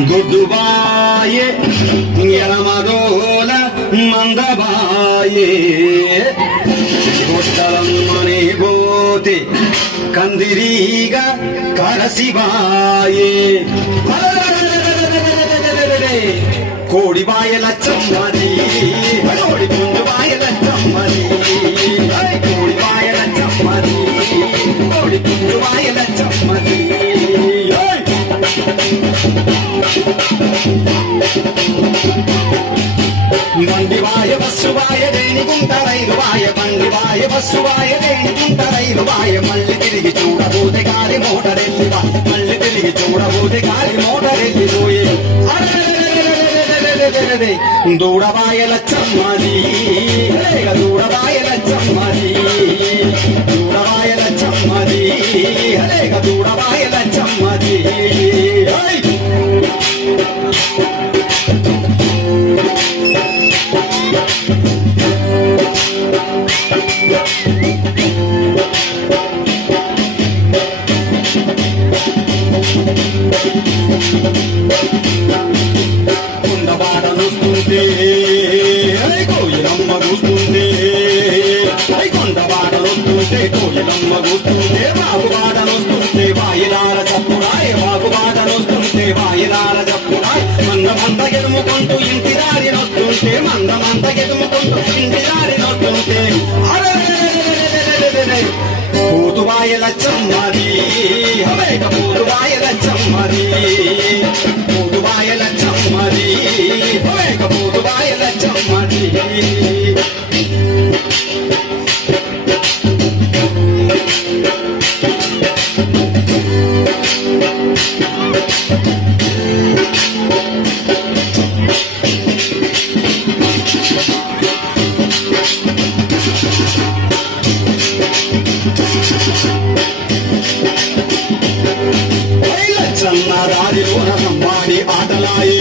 దొడ్డుబాయే ఎలమదోల మందబాయే గొట్టలమ్మని పోతే కందిరీగా కరసిబాయే కోడిబాయల చమ్మది కోడి పుంజుబాయల చమ్మది కోడిబాయల చమ్మది కోడి పుంజుబాయల చమ్మది బండివాయ బస్సువాయ దేనికుంట రైలువాయ బండివాయ బస్సువాయ దేనికుంట రైలువాయ మళ్ళీ తిరిగి చూడబోతే గాలి మోటరెల్లివా మళ్ళీ తిరిగి చూడబోతే గాలి మోటరెల్లిపోయే దూడబాయల చమ్మది దూడబాయల చమ్మది దూడబాయల చమ్మది దూడబాయల చమ్మది కొండబాటనొస్తుంటే కోయిలమ్మ కూస్తుంటే కొండబాటనొస్తుంటే కోయిలమ్మ కూస్తుంటే వాగుబాటనొస్తుంటే వాయిలాల చప్పుడాయ్ వాగుబాటనొస్తుంటే వాయిలాల చప్పుడాయ్ మంద ఎదుముకుంటూ ఇంటి దారినొస్తుంటే మంద ఎదుముకుంటూ ఇంటి దారినొస్తుంటే పూతుబాయల చమ్మది పూతుబాయల చమ్మది పూతుబాయల చమ్మది పూతుబాయల చమ్మది లచ్చన్నదారిలోన నంబాడి ఆటలాయే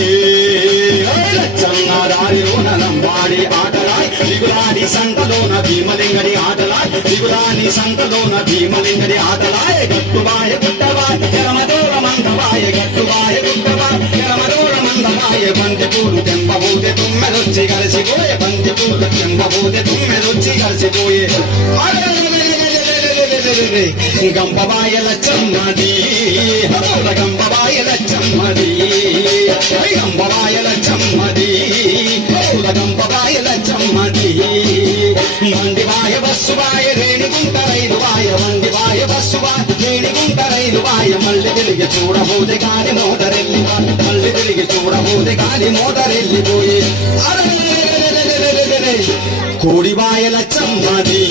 లచ్చన్నదారిలోన నంబాడి ఆటలాయ్ దిగులాని సంతలోన భీమలింగడి ఆటలాయ్ దిగులాని సంతలోన భీమలింగడి ఆటలాయ్ గట్టుబాయ గుట్టబాయ్ ఎరమదోర మందబాయ గట్టుబాయ గుట్టబాయ్ ఎరమదోర మందబాయ బంతిపూలు తెంపబోతే తుమ్మెదొచ్చి కలిసిపోయే బంతిపూలు తెంపబోతే తుమ్మెదొచ్చి కలిసిపోయే గంపబాయల చమ్మది గంపబాయల చమ్మది గంపబాయల చమ్మది గంపబాయల చమ్మది మండిబాయ బస్సుబాయ రేణిగుంట రైలువాయ మండిబాయ బస్సుబాయ రేణిగుంట రైలువాయ మళ్ళీ తిరిగి చూడబోతే గాలి మోటరెల్లివా మళ్ళీ తిరిగి చూడబోతే గాలి మోటరెల్లిపోయే కోడిబాయల చమ్మది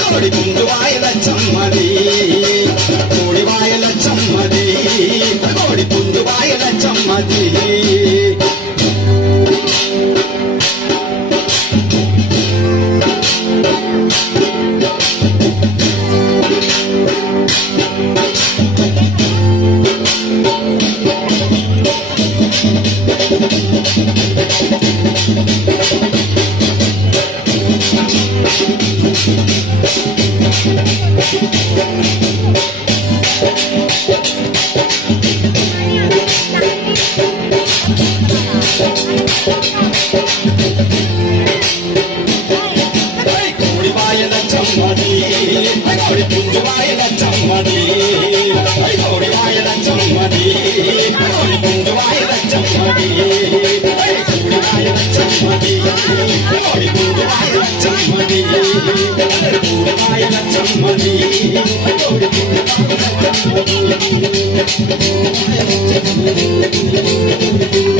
కోడి పుంజుబాయల చమ్మది కోడిబాయల చమ్మది కోడి పుంజుబాయల చమ్మది కోడిబాయల చమ్మది కోడి పుంజుబాయల చమ్మది కోడిబాయల చమ్మది కోడి పుంజుబాయల చమ్మది కోడిబాయల చమ్మది కోడి పుంజుబాయల చమ్మది కోడిబాయల చమ్మది కోడి పుంజుబాయల చమ్మది